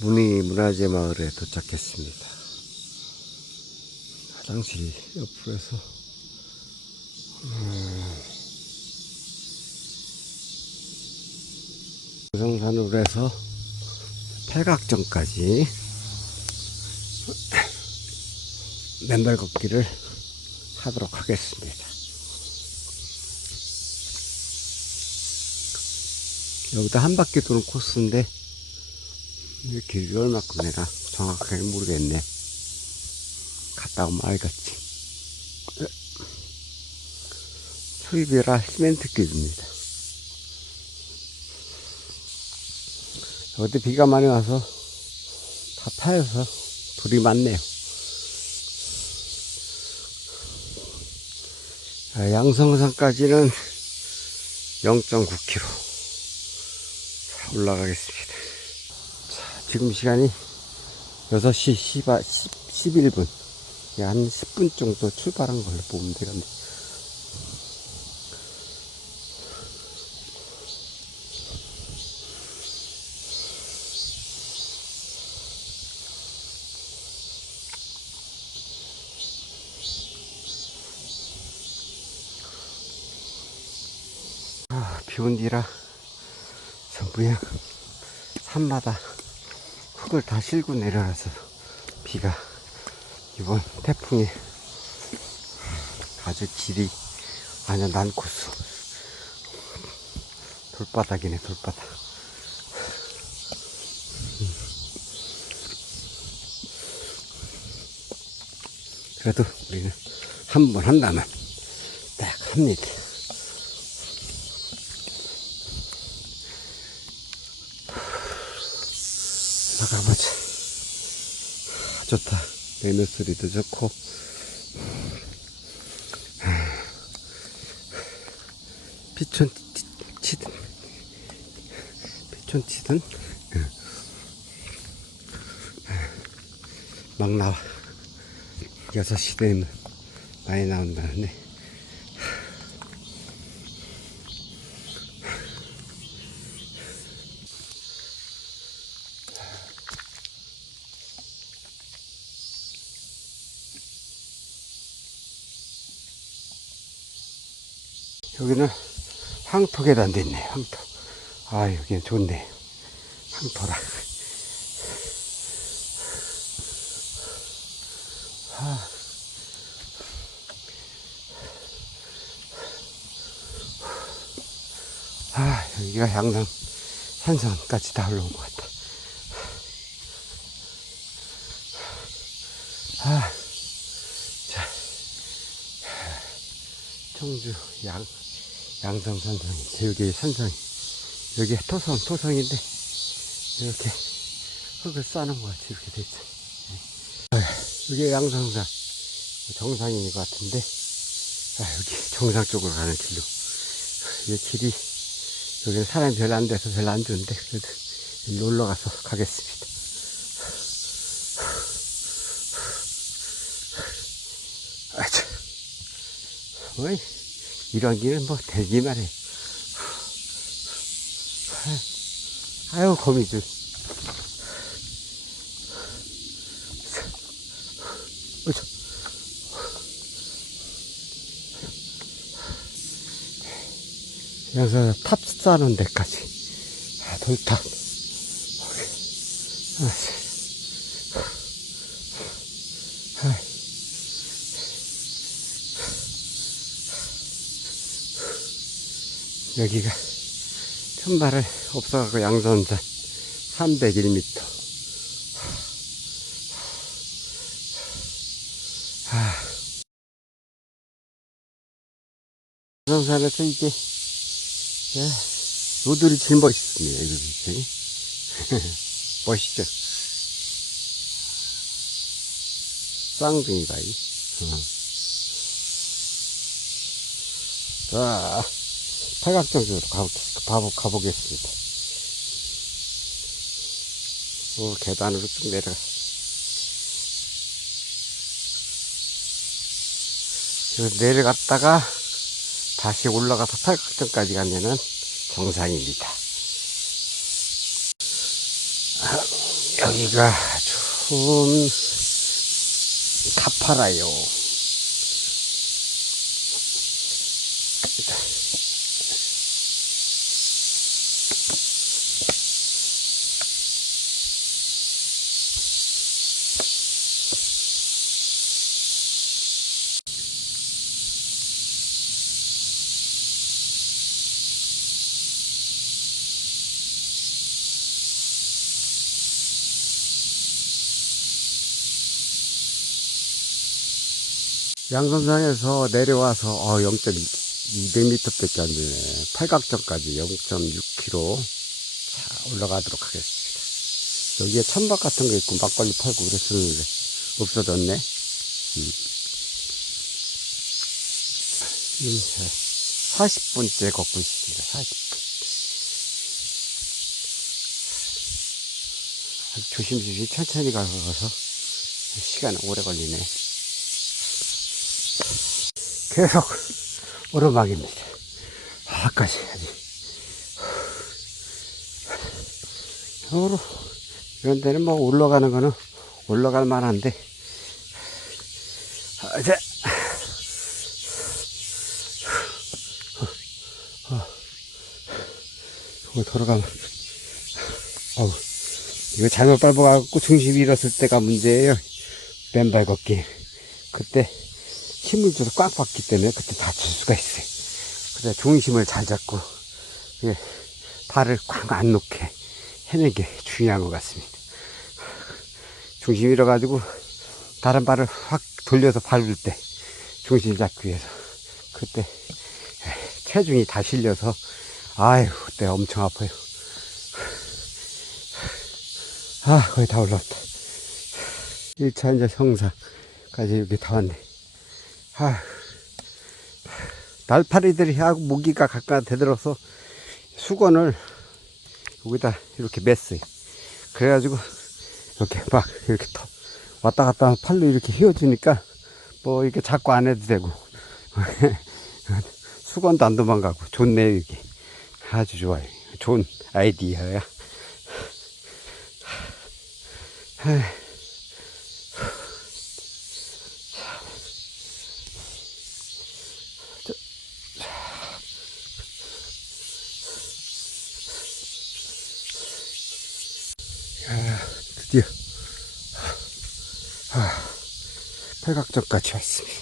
문희 문화재 마을에 도착했습니다. 화장실 옆으로 해서 부성산으로 해서 팔각정까지 맨발 걷기를 하도록 하겠습니다. 여기다 한 바퀴 도는 코스인데 이 길이 얼마큼 되나 정확하게 모르겠네. 갔다 오면 알겠지. 초입이라 시멘트 길입니다. 어디 비가 많이 와서 다 파여서 돌이 많네요. 아, 양성산까지는 0.9km 올라가겠습니다. 자, 지금 시간이 6시 10, 11분. 한 10분 정도 출발한 걸로 보면 되겠네. 아, 비온 뒤라 전부 그냥 산마다 흙을 다 실고 내려와서 비가 이번 태풍이 아주 길이 아주 난 코스. 돌바닥이네 돌바닥. 그래도 우리는 한 번 한다면 딱 합니다 가보자. 아, 좋다. 매매 소리도 좋고. 피촌 치- 치든. 피촌 치든. 응. 막 나와. 6시 되면 많이 나온다는데. 여기는 황토 계단도 있네, 황토. 아, 여기는 좋네. 황토라. 아. 아, 여기가 양산, 산성까지 다 올라온 것 같다. 아, 자, 청주 양, 양성 산성이, 여기 산성이, 여기 토성, 토성인데, 이렇게 흙을 싸는 것 같이 이렇게 됐죠. 여기 양성산, 정상인 것 같은데, 아, 여기 정상 쪽으로 가는 길로. 이 길이, 여기는 사람이 별로 안 돼서 별로 안 좋은데, 그래도 일로 올라가서 가겠습니다. 아, 참. 어이, 이런 길은 뭐 되기만 해. 아유. 어저. 여기서 탑 싸는 데까지. 아, 돌탑. 여기가 천발을 없어가고 양선산 301m. 아. 양선산에서 이게 예, 요들이 제일 멋있습니다. 굉장히 멋있죠. 쌍둥이 바위. 어. 자, 팔각정 쪽으로 가보, 가보 겠습니다. 오, 계단으로 쭉. 여기 내려갔다가 다시 올라가서 팔각정까지 가면은 정상입니다. 아, 여기가 좀 가파라요. 양선상에서 내려와서 어, 0.200m 밖에 안 되네. 팔각정까지 0.6km 자, 올라가도록 하겠습니다. 여기에 천박 같은 거 있고 막걸리 팔고 그랬었는데 없어졌네. 음. 지금 40분째 걷고 있습니다. 40분. 아주 조심조심 천천히 가서 시간 오래 걸리네. 계속 오르막입니다. 아까지. 오르 이런 데는 뭐 올라가는 거는 올라갈 만한데. 아, 자. 이거 돌아가면, 어우, 이거 잘못 밟아갖고 중심 잃었을 때가 문제예요. 맨발 걷기. 그때 힘을 줘서 꽉 받기 때문에 그때 다칠 수가 있어요. 그래서 중심을 잘 잡고 예, 발을 꽉 안 놓게 해내는 게 중요한 것 같습니다. 중심 잃어가지고 다른 발을 확 돌려서 밟을 때 중심 잡기 위해서 그때 예, 체중이 다 실려서 아유 그때 엄청 아파요. 아 거의 다 올라왔다. 1차 이제 성사까지 이렇게 다 왔네. 아, 날파리들이 하고 모기가 가까이 되들어서 수건을 여기다 이렇게 맸어요. 그래가지고 이렇게 막 이렇게 터, 왔다 갔다 팔로 이렇게 휘어주니까 뭐 이렇게 자꾸 안 해도 되고 수건도 안 도망가고 좋네요 이게 아주 좋아요. 좋은 아이디어야. 드디어 아, 팔각정까지 왔습니다.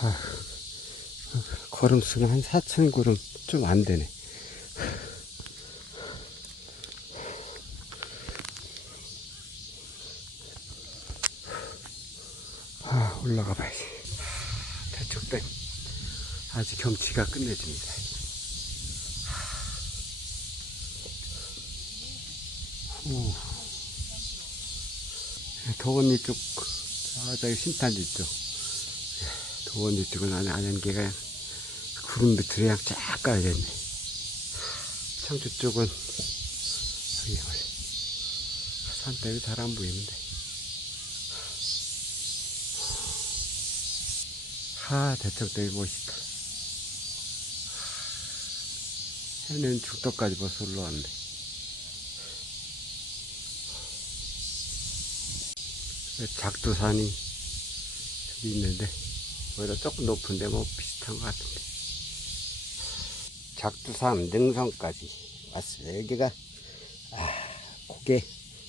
아, 걸음 수는 한 4천 걸음 좀 안 되네. 아, 올라가 봐야지. 아, 대척댐. 아주 경치가 끝내줍니다. 오. 도원리 쪽, 저, 저기 신탄지 쪽. 도원리 쪽은 안에 안연계가 구름 밑으로 그냥 쫙 깔려있네. 청주 쪽은, 여기, 산 때문에 잘안 보이는데. 하, 대척댐이 멋있다. 해는 죽도까지 벌써 올라왔네. 작두산이 저기 있는데 거기다 조금 높은데 뭐 비슷한 것 같은데. 작두산 능선까지 왔어요. 여기가 아 고개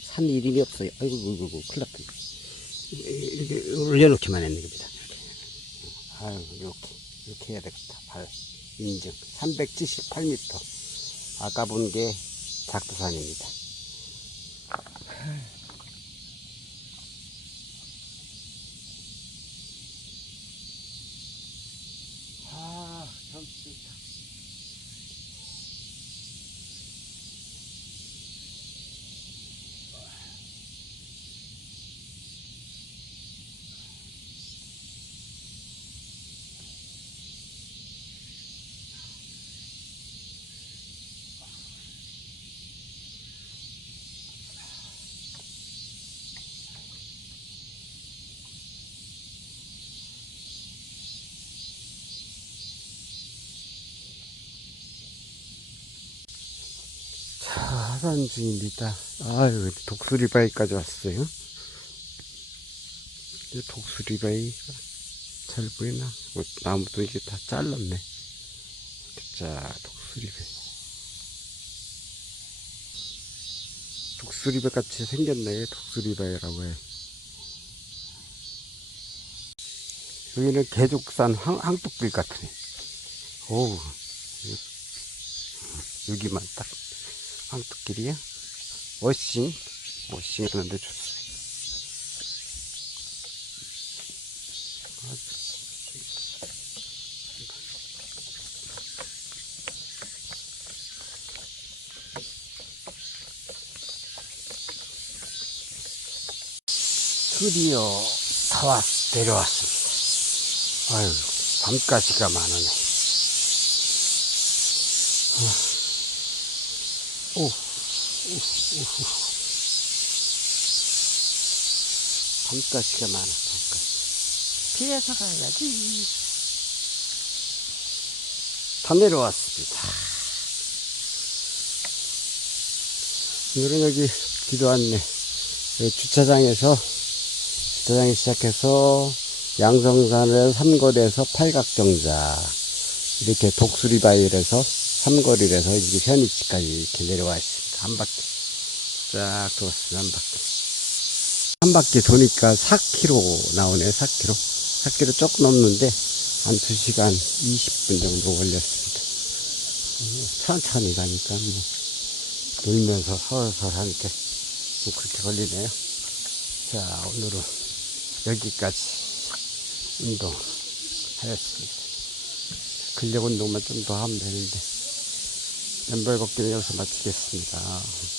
산 이름이 없어요. 아이고 아이고 아이고 큰일 났다. 이렇게 올려놓기만 했네 겁니다 아유 이렇게 이렇게 해야 되겠다. 발 인증. 378m 아까 본 게 작두산입니다 하산 중입니다. 아유, 독수리바위까지 왔어요. 이 독수리바위가 잘 보이나? 뭐, 나무도 이게 다 잘랐네. 자, 독수리바위. 독수리바위 같이 생겼네. 독수리바위라고 해. 여기는 개족산 황, 황토길 같으네. 오우. 여기만 딱 황토길이야. 워싱. 워싱 하는데 좋습니다. 드디어 다 왔, 내려왔습니다. 아유, 밤가시가 많으네. 아. 오, 오, 오, 오. 밤가시가 많아, 밤가시. 피해서 가야지. 다 내려왔습니다. 오늘은 여기 기도 안내. 여기 주차장에서, 주차장에 시작해서 양성산을 삼거리에서 팔각정자 이렇게 독수리바위에서 삼거리에서 이렇게 현위치까지 이렇게 내려와 있습니다. 한 바퀴 쫙 돌았습니다. 한 바퀴 한 바퀴 도니까 4km 나오네 4km 4km 조금 넘는데 한 2시간 20분 정도 걸렸습니다. 음, 천천히 가니까 뭐 놀면서 서서히 하니까 뭐 그렇게 걸리네요. 자 오늘은 여기까지 운동 하였습니다. 근력 운동만 좀 더 하면 되는데, 왼발 걷기는 여기서 마치겠습니다.